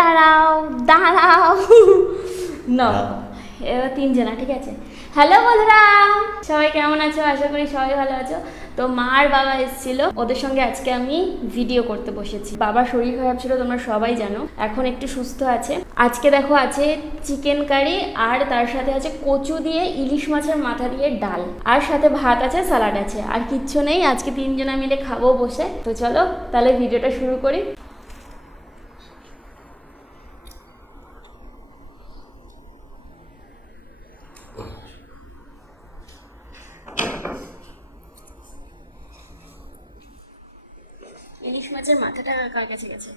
দাঁড়াও দাঁড়াও। না এবার তিনজনা ঠিক আছে? হ্যালো বন্ধুরা সবাই কেমন আছো? আশা করি সবাই ভালো আছো। তো মা আর বাবা এসেছিল। ওদের সঙ্গে আজকে আমি ভিডিও করতে বসেছি। বাবার শরীর খারাপ ছিল তোমরা সবাই জানো। এখন একটু সুস্থ আছে। আজকে দেখো আছে চিকেন কারি আর তার সাথে আছে কচু দিয়ে ইলিশ মাছের মাথা দিয়ে ডাল। আর সাথে ভাত আছে স্যালাড আছে। আর কিচ্ছু নেই আজকে তিনজনা মিলে খাব বসে। তো চলো তাহলে ভিডিওটা শুরু করি ইলিশ মাথাটা কার কাছে গেছে?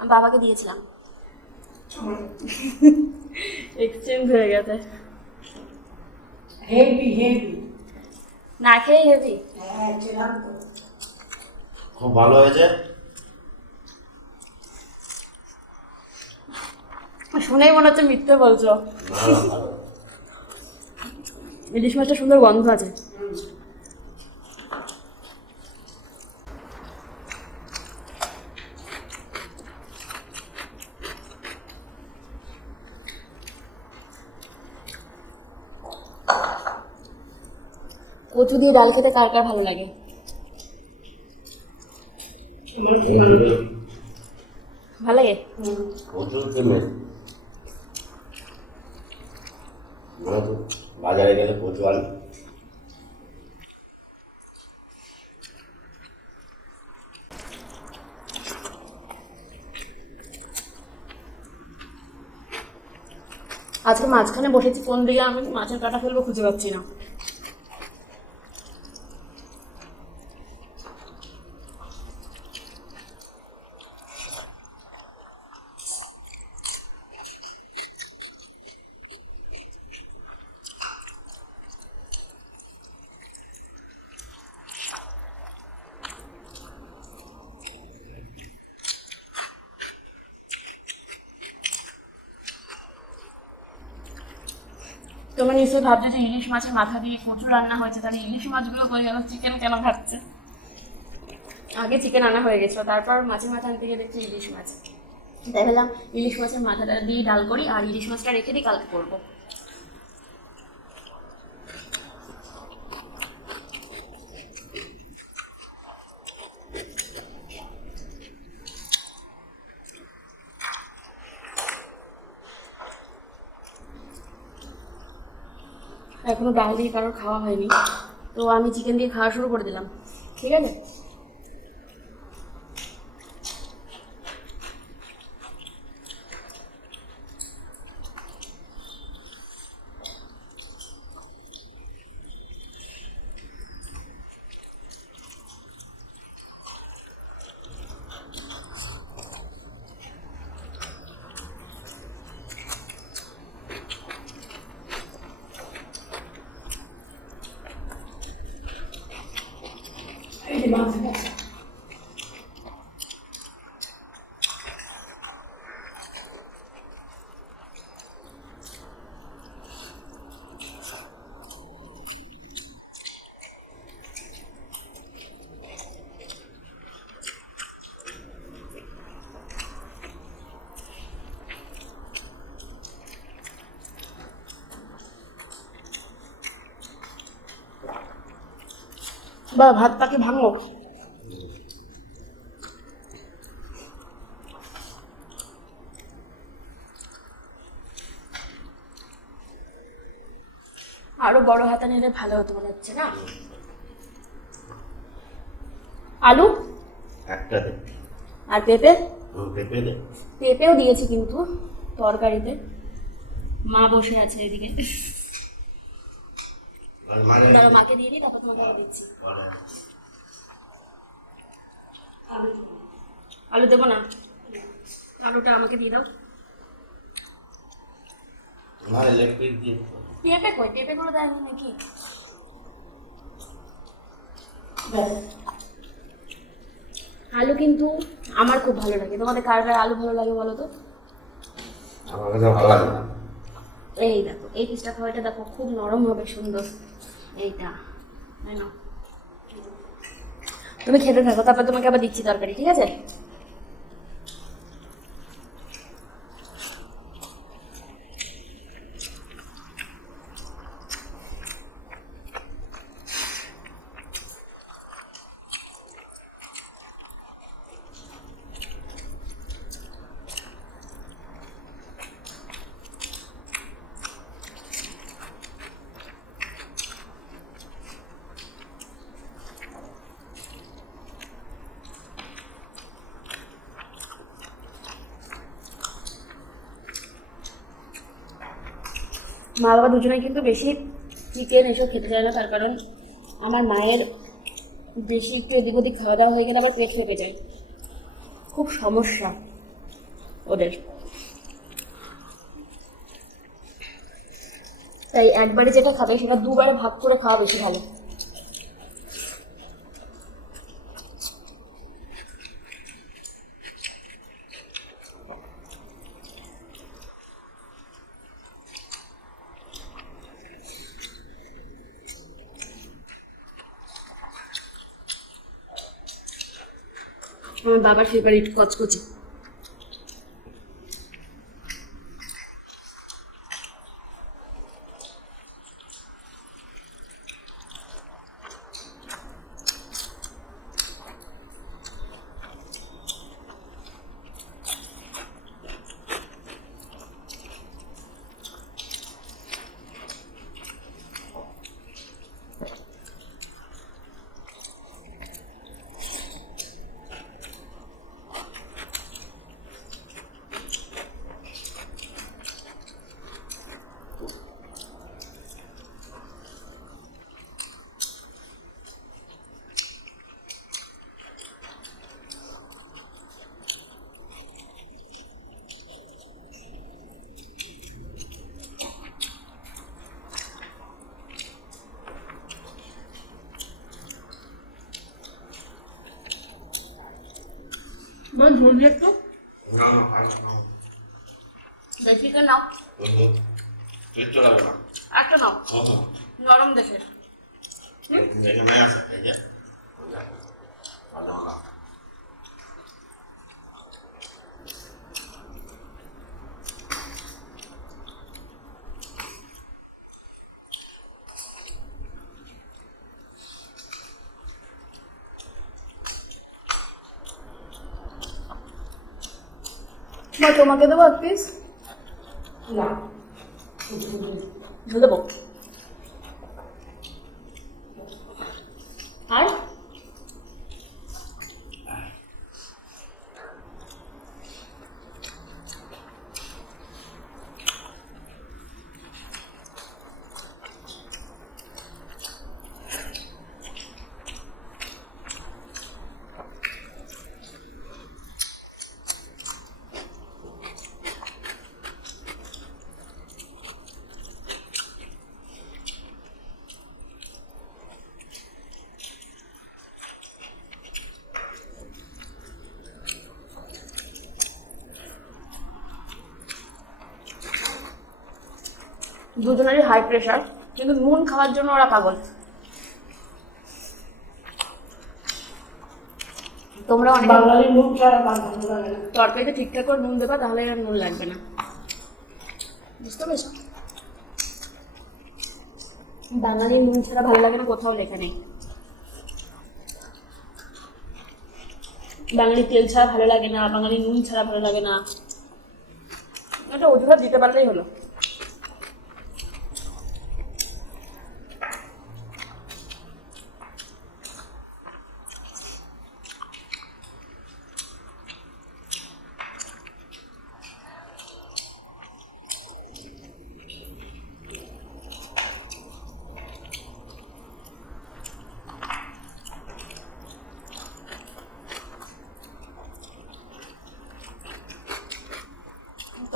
আমি বাবাকে দিয়েছিলাম। এক্সচেঞ্জ হয়ে গেছে। হেভি হেভি না খেয়ে হেভি। হ্যাঁ খুব ভালো হয়েছে? শুনেই মনে হচ্ছে মিথ্যে বলছো। ইলিশ মাছটা সুন্দর গন্ধ আছে। কচু দিয়ে ডাল খেতে কার কার ভালো লাগে? ভালো লাগে? বাজারে গেলে আজকে মাঝখানে বসেছি, ফোন দিয়ে আমি মাছের কাটা ফেলব, খুঁজে পাচ্ছি না। তোমরা নিশ্চয়ই ভাবছ যে ইলিশ মাছের মাথা দিয়ে কচু রান্না হয়েছে, তাহলে ইলিশ মাছগুলো করে গেল? চিকেন কেন খাচ্ছে? আগে চিকেন আনা হয়ে গেছিল, তারপর মাছের মাথা আনতে গিয়ে দেখছি ইলিশ মাছ। তাই ইলিশ মাছের মাথাটা দিয়ে ডাল করি, আর ইলিশ মাছটা রেখে দিই কালকে করব। এখনও ডাল দিয়ে কারোর খাওয়া হয়নি। তো আমি চিকেন দিয়ে খাওয়া শুরু করে দিলাম। ঠিক আছে? এই যে মাছটা বা ভাতটাকে ভাঙো। আরও বড় হাতা নিলে ভালো হতো মনে হচ্ছে না? আলু? একটা দে। আর পেঁপে? পেঁপে দে। পেঁপেও দিয়েছি কিন্তু তরকারিতে। মা বসে আছে এদিকে। আর মাকে দিয়ে দিই তারপর তোমাকে আবার দিচ্ছি। আলু দেবো না? আলুটা আমাকে দিয়ে দাও। না ইলেকট্রিক দিয়ে পেঁপে কই? পেঁপে গুলো দেয়নি নাকি? আলু কিন্তু আমার খুব ভালো লাগে। তোমাদের কার কার আলু ভালো লাগে বলো তো? আমার কাছে ভালো লাগে এই দেখো এই পিসটা খাওয়াটা দেখো খুব নরম হবে সুন্দর। এইটা। তুমি খেতে থাকো তারপর তোমাকে আবার দিচ্ছি তরকারি ঠিক আছে? মা বাবা দুজনে কিন্তু বেশি চিকেন এসব খেতে চায় না, তার কারণ আমার মায়ের বেশি একটু এদিক ওদিক খাওয়া দাওয়া হয়ে গেলে আবার পেট খেপে যায়। খুব সমস্যা ওদের। তাই একবারে যেটা খাবে সেটা দুবারে ভাগ করে খাওয়া বেশি ভালো। আমার বাবার ফেভারিট কচকচি। মানে ঝোল দিয়ে একটু না না খাই না চিকেন নাও কিচ্ছু লাগবে না একটা নাও হুম নরম দেখে এখানে আছে এই যে ভালো না মা তোমাকে দেবো এক পিস না। দেবো আর? দুজনেরই হাই প্রেশার কিন্তু নুন খাওয়ার জন্য ওরা পাগল। তোমরা অনেক বাঙালি ছাড়া তরকারিতে ঠিকঠাক করে নুন দেবা তাহলে আর নুন লাগবে না। বুঝতে পেরেছ? বাঙালি নুন ছাড়া ভালো লাগে না কোথাও লেখা নেই। বাঙালি তেল ছাড়া ভালো লাগে না বাঙালি নুন ছাড়া ভালো লাগে না। এটা অজুহাত দিতে পারলেই হলো।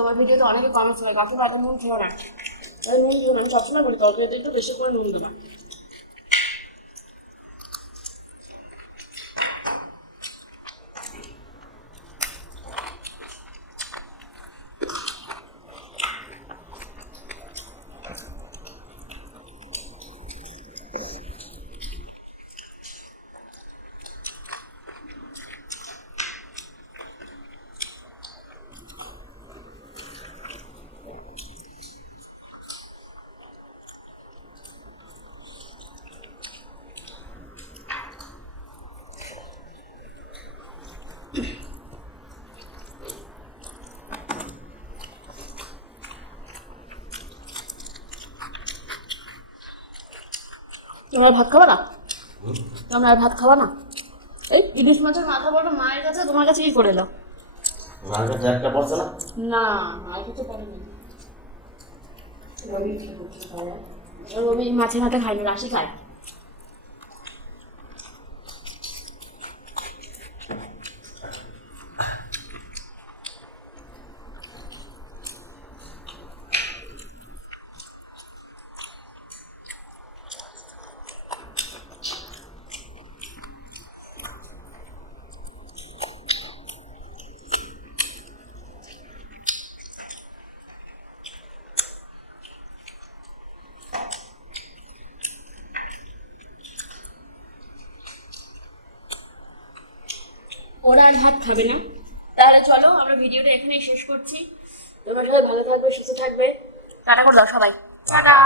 তোমার ভিডিওতে অনেকে কমেন্টস করে কাকু এত নুন খেয়ে না। নুন দিও না, আমি সবসময় বলি, তরকারিতে একটু বেশি করে নুন দেবা। তোমরা ভাত খাবা না? তোমরা আর ভাত খাবা না? এই ইলিশ মাছের মাথা বড় মায়ের কাছে তোমার কাছে কি করে এলো? মায়ের কাছে একটা পড়ছে না? না মায়ের কাছে পড়েনি। রবি ইচ্ছে করছে খাওয়া রবি মাছে ভাতে খাই না রাশি খায়। ওরা আর ভাত খাবে না। তাহলে চলো আমরা ভিডিওটা এখানেই শেষ করছি। তোমার সাথে ভালো থাকবে সুস্থ থাকবে। টাটা করে দাও সবাই। টাটা।